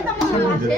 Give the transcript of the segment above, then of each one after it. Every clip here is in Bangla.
নেতা মহল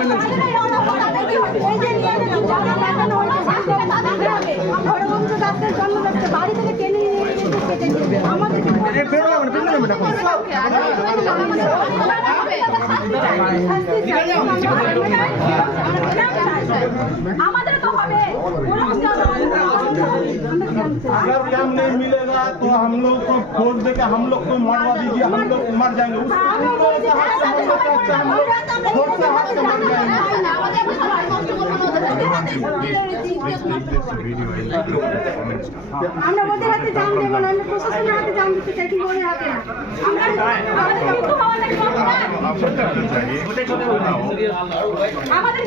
ধর্মবন্ধু দাসের জন্ম দাসকে বাড়ি থেকে টেনে নিয়ে এসে কেটে দিয়েছে আমাদেরকে আমাদের তো হবে अगर कैम नहीं मिलेगा तो हम लोग को खोज देकर हम लोग को मरवा दीजिए हम लोग मर जाएंगे उस उनको ऐसा हाथ से हम लोग का अच्छा हम लोग want আমরা ওদের হাতে জাম দেব না আমরা প্রশাসনের হাতে জাম দিতে চাই কিন্তু ওদের হাতে আমাদের হিন্দু হওয়াটা কি আমাদের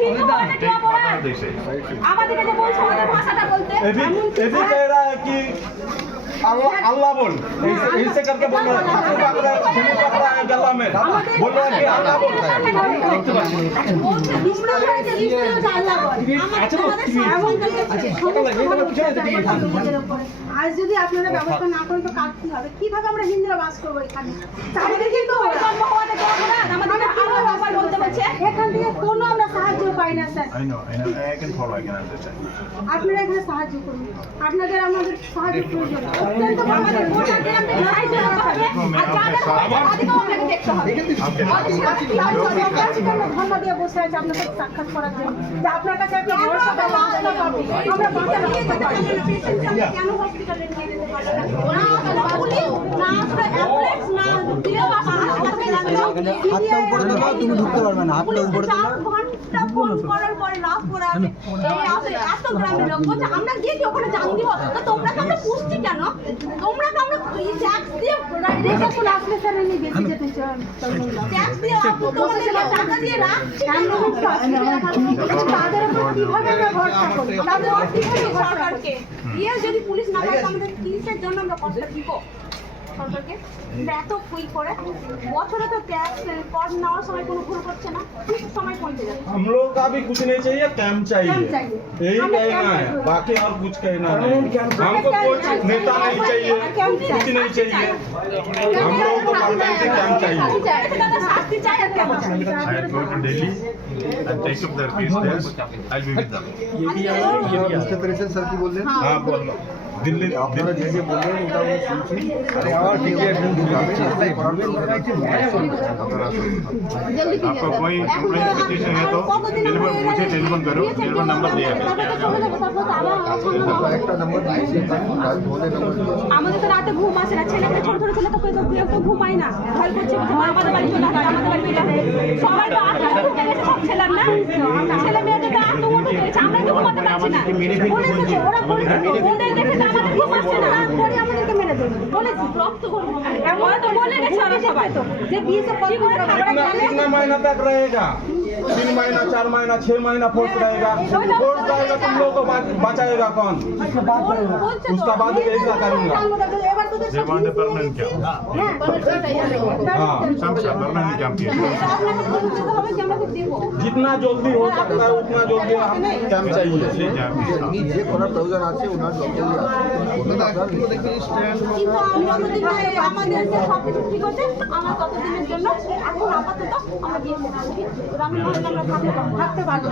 হিন্দু বলছে আমাদের ভাষাটা বলতে? এদিকে এরা কি আল্লাহ বল। ইনস্ট্রাক্টরকে বলল ঠাকুর পাকড়া ছেলে পাকড়া বলল কি আল্লাহ বল? দেখতে পাচ্ছি। আজ যদি আপনারা ব্যবস্থা না করেন তো কাজ কি হবে? কীভাবে আমরা হিন্দুরা বাস করব এখানে? কিন্তু আমাদের আরও আবার বলতে পারছে এখান থেকে কোনো আমরা না স্যার. আপনারা এখানে সাহায্য করুন আপনাদের আমাদের সাহায্য প্রয়োজন অত্যন্ত আমাদের ভোটারকে আপনাকে সাহায্য করতে হবে আর যাদের অধিকার আপনাকে দেখতে হবে ধর্ণা দিয়ে বসে আছে আপনার সাথে সাক্ষাৎ করার জন্য যে আপনার কাছে একটা ভরসা পাবো আমরা বাচ্চা নিয়ে যেতে পারব না কেন হসপিটালে নিয়ে যেতে পারব না না পুলিশ না আমরা অ্যাম্বুলেন্স না দিলেও হাতটা উপরে দেবো তুমি ঢুকতে পারবে না হাতটা উপরে দেবো ঘণ্টা ফোন করার পরে লাভ করা হবে এই আসে এত গ্রামের লোক। বলছে আমরা গিয়ে কি ওখানে জান দিব তো তোমরা তো আমরা পুষছি কেন? তোমরা তো আমরা ট্যাক্স দিয়ে রেজিস্ট্রেশন আসলে স্যার এনে বেঁচে যেতে চান ট্যাক্স দিয়ে আপনি তোমাদের টাকা দিয়ে রাখছি কেন? তাদের উপর কীভাবে আমরা ভরসা করি তাদের কীভাবে সরকারকে দিয়ে যদি পুলিশ না পায় আমাদের কিসের জন্য আমরা কষ্ট দিব। সরকারকে আমরা এত কুই করে বছরে তো ট্যাক্স কর নেওয়ার সময় কোনো ভুল করছে না ঠিক সময় পৌঁছে যাচ্ছে हम लोग का भी कुछ नहीं चाहिए कैम चाहिए कैम चाहिए। यही हमें कहना कैम है चाहिए। बाकी और कुछ कहना नहीं हमको कुछ नेता नहीं चाहिए कुछ नहीं चाहिए हम लोग को परमानेंट कैम चाहिए তাদের শাস্তি চাই আর কেমন চাই I'll go to Delhi and take up their case there. I'll be with them. বুঝতে পেরেছেন স্যার কি বললেন हाँ बोल लो दिल्ली আপনারা যে যে বললেন ওটা আমি শুনছি আরে আমার ঠিক আছে একদম ঢুকে আমি চেষ্টাই করবো জলদি कीजिए आपको सर कोई कंप्लेंट पिटीशन है तो टेलीफोन मुझे टेलीफोन करो टेलीफोन नंबर दिया है একটা নাম্বার দিয়েছি কাজ বলে নাম্বার দিয়েছি আমাদের তো রাতে ঘুম আসে না ছেলে ছোট ছোট ছেলে তো কেউ কেউ তো ঘুমায় না ভয় করছে বলছে, মা, আমাদের বাড়ি চলে আসবে আমাদের বাড়ি চলে আসবে সবাই তো আত্মহত্যা ঢুকে গেছে সব ছেলের না ছেলে আমরা তো ঘুমাতে পারছি না বলেছে তো, ওরা বলেছে তো, ওদের দেখে তো আমাদের ঘুম আসছে না পরে আমাদেরকে মেরে দেবে বলেছি রক্ত করবো এমন তো বলে গেছে ওরা সবাই তো যে বিয়েতে কি করে খাবার कितना कितना महीना तक रहेगा तीन महीना चार महीना छह महीना फोर्स रहेगा फोर्स रहेगा तुम लोग को बच- बचाएगा कौन उसका बाद कैसा करूंगा এবার তোদের They want a permanent camp. हाँ Some permanent camp here. হবে যে আমরা দেবো जितना जल्दी हो सकता है उतना जल्दी हम कैम चाहिए Delhi camp is এমনি যে করার প্রয়োজন আছে ওনার যতই আছে ওটা তো আপনার কিন্তু আমরা যদি আমাদের যে সব কিছু ঠিক হচ্ছে আমরা ততদিনের জন্য এখন আপাতত আমরা বিয়ে থাকতে পারব।